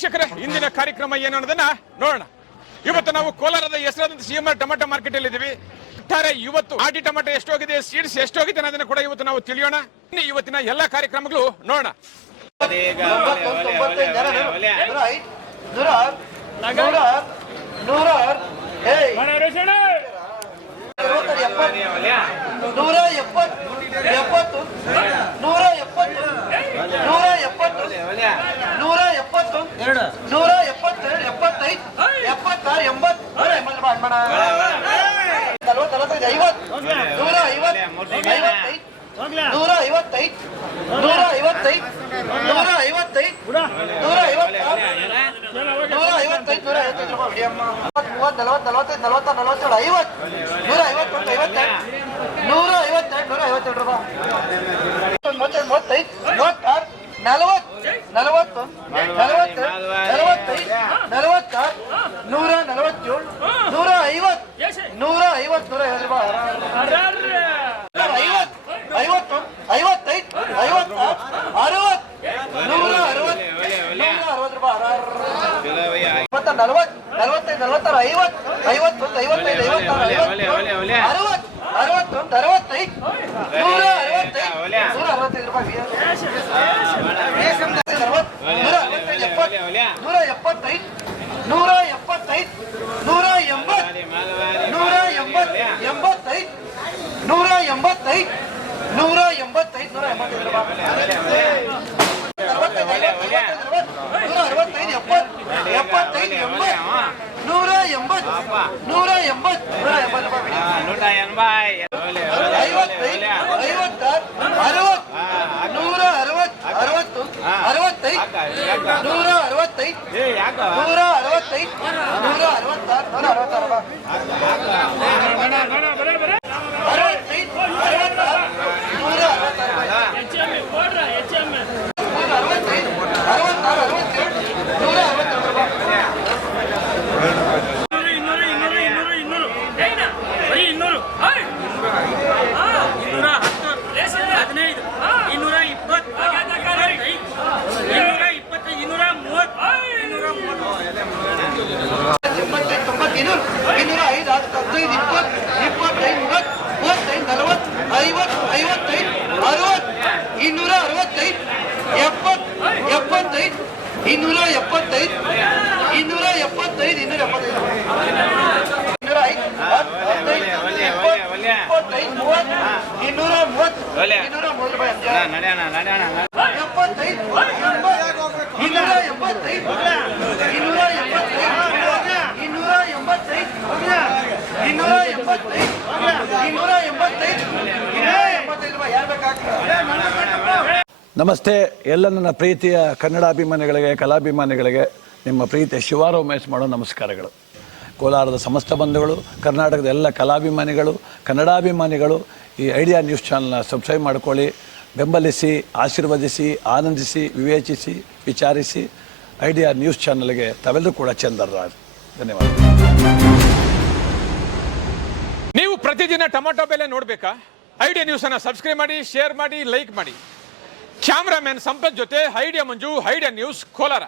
ವೀಕ್ಷಕರೇ, ಇಂದಿನ ಕಾರ್ಯಕ್ರಮ ಏನು ಅನ್ನೋದನ್ನ ನೋಡೋಣ. ಇವತ್ತು ನಾವು ಕೋಲಾರದ ಹೆಸರಾದಂತ ಸಿಎಂಆರ್ ಟೊಮೆಟೊ ಮಾರ್ಕೆಟ್ ಅಲ್ಲಿ ಇದ್ದೀವಿ. ಒಟ್ಟಾರೆ ಇವತ್ತು ಆಟಿ ಟೊಮೆಟೊ ಎಷ್ಟೋಗಿದೆ, ಸೀಡ್ಸ್ ಎಷ್ಟೋಗಿದೆ ಅನ್ನೋದನ್ನ ಕೂಡ ಇವತ್ತು ನಾವು ತಿಳಿಯೋಣ. ಇವತ್ತಿನ ಎಲ್ಲಾ ಕಾರ್ಯಕ್ರಮಗಳು ನೋಡೋಣ. ನಮಸ್ತೆ ಎಲ್ಲ ನನ್ನ ಪ್ರೀತಿಯ ಕನ್ನಡಾಭಿಮಾನಿಗಳಿಗೆ, ಕಲಾಭಿಮಾನಿಗಳಿಗೆ ನಿಮ್ಮ ಪ್ರೀತಿಯ ಶಿವಾರಾವ್ ಉಮೇಶ್ ಮಾಡೋ ನಮಸ್ಕಾರಗಳು. ಕೋಲಾರದ ಸಮಸ್ತ ಬಂಧುಗಳು, ಕರ್ನಾಟಕದ ಎಲ್ಲ ಕಲಾಭಿಮಾನಿಗಳು, ಕನ್ನಡಾಭಿಮಾನಿಗಳು ಈ ಐಡಿಯಾ ನ್ಯೂಸ್ ಚಾನಲ್ನ ಸಬ್ಸ್ಕ್ರೈಬ್ ಮಾಡ್ಕೊಳ್ಳಿ, ಬೆಂಬಲಿಸಿ, ಆಶೀರ್ವದಿಸಿ, ಆನಂದಿಸಿ, ವಿವೇಚಿಸಿ, ವಿಚಾರಿಸಿ. ಐಡಿಯಾ ನ್ಯೂಸ್ ಚಾನಲ್ಗೆ ತಾವೆಲ್ಲರೂ ಕೂಡ ಚಂದರ್ರಾಜ್. ಧನ್ಯವಾದ. ನೀವು ಪ್ರತಿದಿನ ಟೊಮೆಟೊ ಬೆಲೆ ನೋಡ್ಬೇಕಾ? ಐಡಿಯಾ ನ್ಯೂಸ್ ಅನ್ನ ಸಬ್ಸ್ಕ್ರೈಬ್ ಮಾಡಿ, ಶೇರ್ ಮಾಡಿ, ಲೈಕ್ ಮಾಡಿ. ಕ್ಯಾಮರಾಮನ್ ಸಂಪತ್ ಜೊತೆ ಐಡಿಯಾ ಮಂಜು, ಐಡಿಯಾ ನ್ಯೂಸ್ ಕೋಲಾರ.